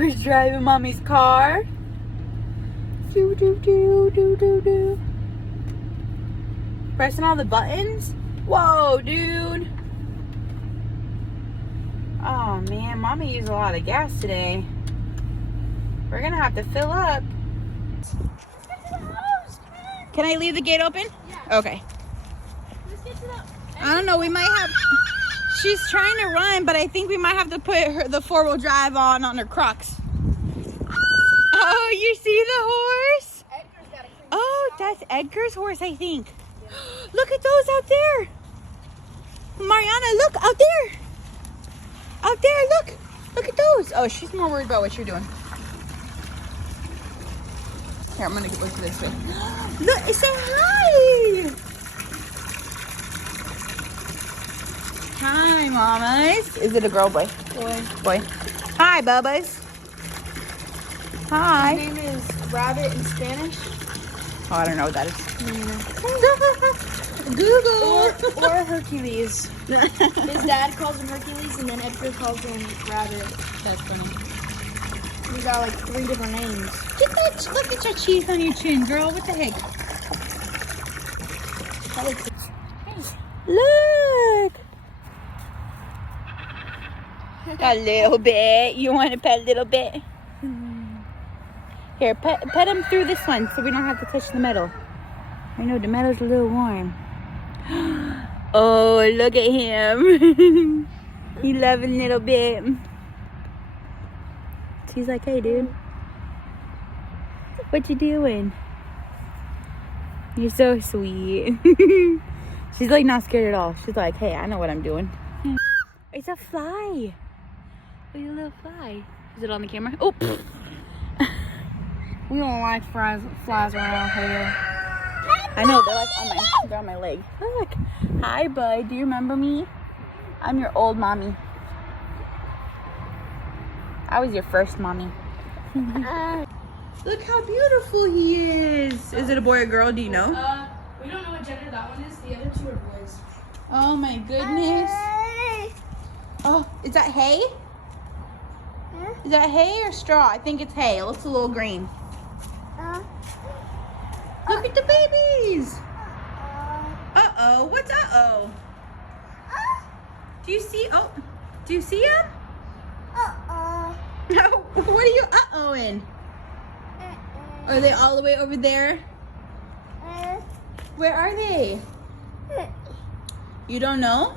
We're driving mommy's car. Do do do do do do. Pressing all the buttons. Whoa, dude. Oh man, mommy used a lot of gas today. We're gonna have to fill up. Can I leave the gate open? Yeah. Okay. Let's get to the... I don't know, we might have... She's trying to run, but I think we might have to put the four-wheel drive on her Crocs. Oh, you see the horse? Edgar's got a cream. Oh, that's Edgar's horse, I think. Yeah. Look at those out there. Mariana, look, out there. Out there, look. Look at those. Oh, she's more worried about what you're doing. Here, I'm gonna look this way. Look, say hi. Hi, mamas. Is it a girl, boy? Boy. Boy. Hi, Bubba's. Hi. His name is Rabbit in Spanish. Oh, I don't know what that is. Yeah. Google. Or Hercules. His dad calls him Hercules, and then Edgar calls him Rabbit. That's funny. We got like 3 different names. Get that, look at your cheese on your chin, girl. What the heck? Look. A little bit. You want to pet a little bit? Here, pet him through this one so we don't have to touch the metal. I know the metal's a little warm. Oh, look at him. He loving a little bit. She's like, hey, dude. What you doing? You're so sweet. She's like not scared at all. She's like, hey, I know what I'm doing. It's a fly. It's a little fly. Is it on the camera? Oh. We don't like flies around here. I know, they're on my leg. Look. Hi, bud. Do you remember me? I'm your old mommy. I was your first mommy. Look how beautiful he is. Is it a boy or girl? Do you know? We don't know what gender that one is. The other 2 are boys. Oh my goodness. Oh, is that hay? Is that hay or straw? I think it's hay. It looks a little green. Look at the babies. Uh-oh. What's uh-oh? Do you see? Oh, do you see him? No. What are you uh-ohing? Are they all the way over there? Where are they? You don't know?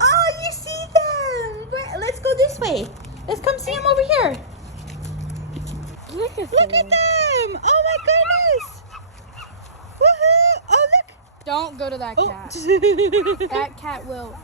Oh, you see them. Let's go this way. Let's come see them over here. Look at them. Oh my goodness. Woohoo. Oh, look. Don't go to that cat. Oh. That cat will.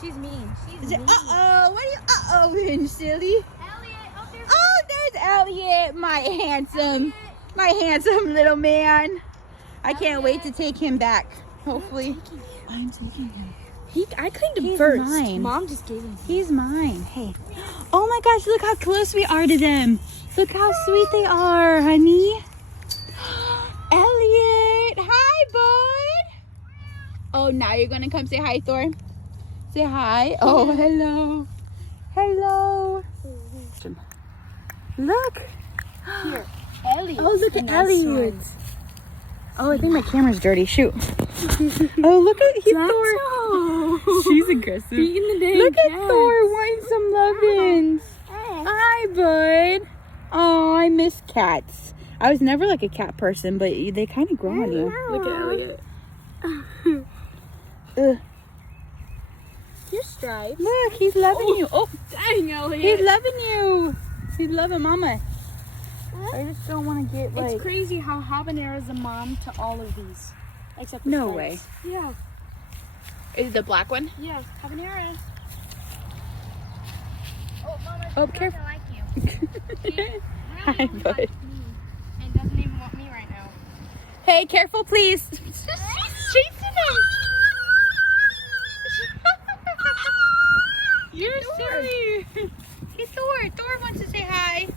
She's mean. She's mean. Uh-oh. What are you uh-ohing, silly? Elliot, Oh, there's Elliot, my handsome little man. I can't wait to take him back. Hopefully. I'm taking him. I claimed him first. Mine. Mom just gave him. He's mine. Hey. Oh my gosh, look how close we are to them. Look how sweet they are, honey. Elliot. Hi, bud. Oh, now you're going to come say hi, Thor. Say hi. Oh, hello. Hello. Look. Here. Elliot. Oh, look at Elliot. Oh, I think my camera's dirty. Shoot. Oh, look at Thor. She's aggressive. Look at Thor wanting some lovins. Hi, bud. Oh, I miss cats. I was never like a cat person, but they kind of grow on you. Look at Elliot. Ugh. Your stripes. Look, he's loving you. Oh, dang, Elliot. He's loving you. He's loving Mama. I just don't want to get like... It's crazy how Habanero is a mom to all of these. Except the No stripes. way. Yeah. Is it the black one? Yeah, Habanero. Oh, Mama, Oh, she careful. doesn't like you. Hi, bud. And doesn't even want me right now. Hey, careful, please. She's chasing him. You're silly. Hey, Thor. Thor wants to say hi.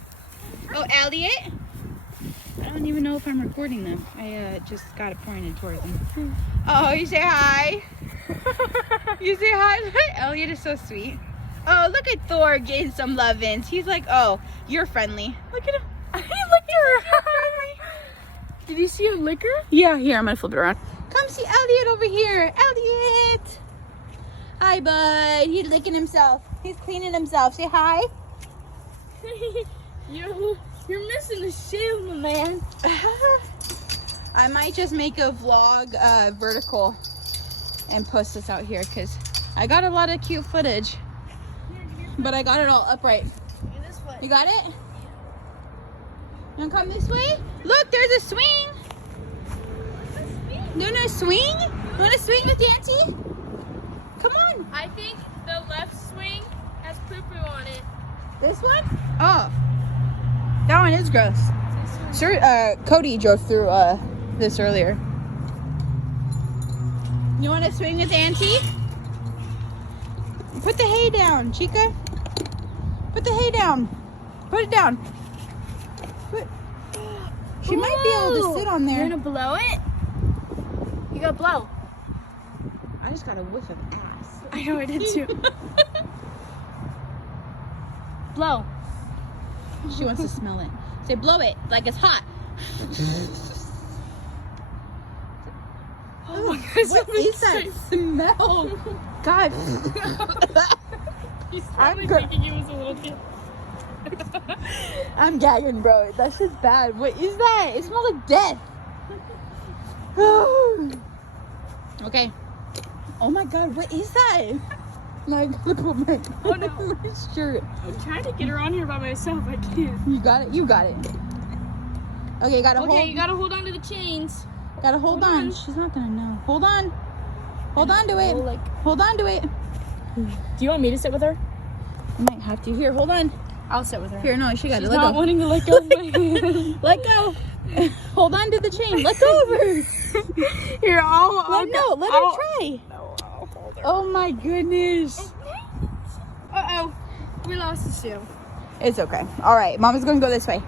Oh, Elliot. I don't even know if I'm recording them. I just got it pointed towards them. Oh, you say hi. You say hi. Elliot is so sweet. Oh, look at Thor getting some love-ins. He's like, oh, you're friendly. Look at him. He licked her. Did you see a licker? Yeah, here, I'm gonna flip it around. Come see Elliot over here. Elliot. Hi, bud. He's licking himself. He's cleaning himself. Say hi. You're missing a shoe, my man. I might just make a vlog vertical and post this out here because I got a lot of cute footage, but I got it all upright. This way. You got it? You wanna come this way? Look, there's a swing. You wanna swing? You wanna swing with Auntie? Come on. I think the left swing has poo-poo on it. This one? Oh. That one is gross. Sure, Cody drove through this earlier. You want to swing with Auntie? Put the hay down, Chica. Put the hay down. Put it down. She might be able to sit on there. You're gonna blow it? You gotta blow. I just got a whiff of ass. I know I did too. Blow. She wants to smell it. Say, blow it like it's hot. Oh my God, What is that smell? God. He's probably good. thinking he was a little kid. I'm gagging, bro. That's just bad. What is that? It smells like death. Okay. Oh my God, what is that? No, I gotta put my, my shirt. I'm trying to get her on here by myself. I can't. You got it? You got it. Okay, you gotta hold. Okay, you gotta hold on to the chains. Gotta hold on. on. She's not gonna know. Hold on. Hold on to it. Like, Hold on to it. do you want me to sit with her? You might have to. Here, hold on. I'll sit with her. Here, no, she got She's it. Let not go. wanting to let go of my hand. Let go. Hold on to the chain. Let go of her. Here, I'll Let her try. No, I'll hold her. Oh my goodness. Uh-oh. We lost the shoe. It's okay. All right, Mama's gonna go this way.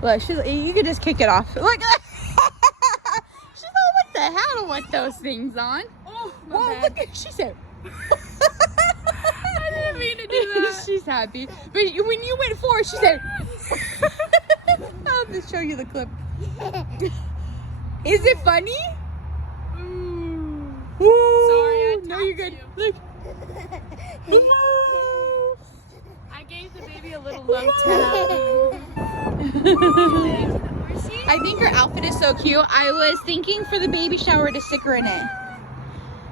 Look, you could just kick it off. Look. She's all, what the hell? I don't want those things on. Oh, Whoa, bad. look at, she said. I didn't mean to do that. She's happy. But when you went forward, she said. I'll just show you the clip. Is it funny? Ooh. Woo. Sorry, I No, you're tapped good. you. Look. Woo. I gave the baby a little love tap. I think her outfit is so cute. I was thinking for the baby shower to stick her in it.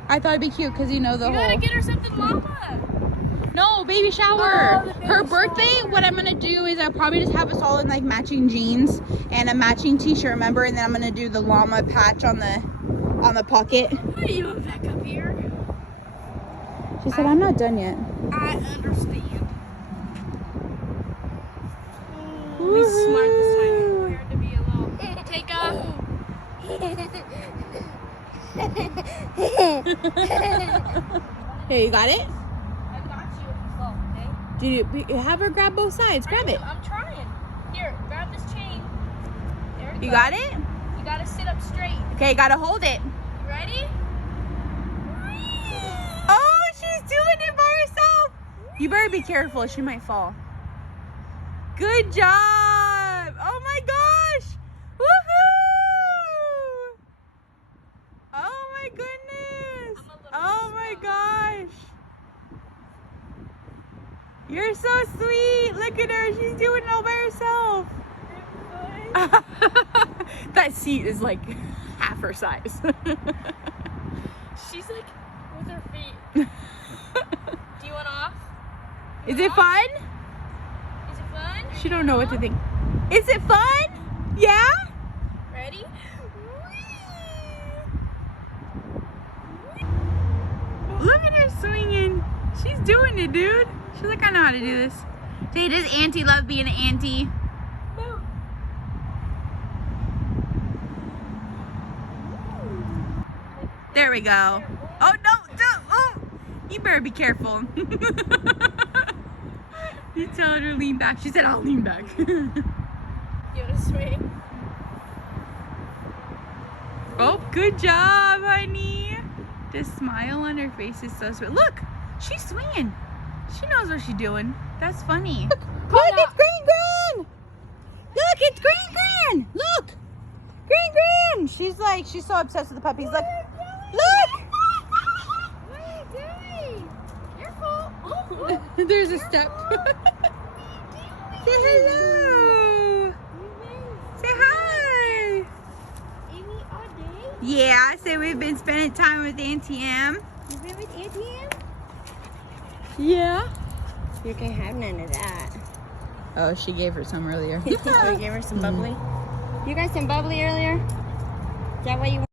I thought it'd be cute because you know the You whole. gotta get her something llama. No, baby shower. Oh, the baby Her birthday, what I'm gonna do is I'll probably just have us all in like matching jeans and a matching t-shirt, remember? And then I'm gonna do the llama patch on the pocket. Hey, you look back up here. She said, I'm not done yet. I understand. We smart this time. We're to be alone. Take off. Hey, you got it? I got you if you fall, okay? Did you have her grab both sides? Grab it. I'm trying. Here, grab this chain. There we You go. got it? You gotta sit up straight. Okay, gotta hold it. You ready? Oh, she's doing it by herself. You better be careful. She might fall. Good job. Oh my gosh. Woohoo. Oh my goodness. Oh my gosh. You're so sweet. Look at her. She's doing it all by herself. That seat is like half her size. She's like with her feet. Do you want off? Is it fun? Is it fun? She don't know what to think. Is it fun? Yeah? Ready? Look at her swinging. She's doing it, dude. She's like, I know how to do this. Say, does Auntie love being an auntie? There we go. Oh, no. Oh, you better be careful. You telling her to lean back. She said, I'll lean back. You wanna swing? Oh, good job, honey. The smile on her face is so sweet. Look, She's swinging. She knows what she's doing. That's funny. Look, it's Gran! Look, it's Gran! Look! Gran! She's so obsessed with the puppies. Look! Look! What are you doing? Careful. There's a step. Say hello! Say hi! Amy, all day? Yeah, so we've been spending time with Auntie M. You've been with Auntie Ann? Yeah. You can have none of that. Oh, she gave her some earlier. You gave her some bubbly? You got some bubbly earlier? Is that what you want?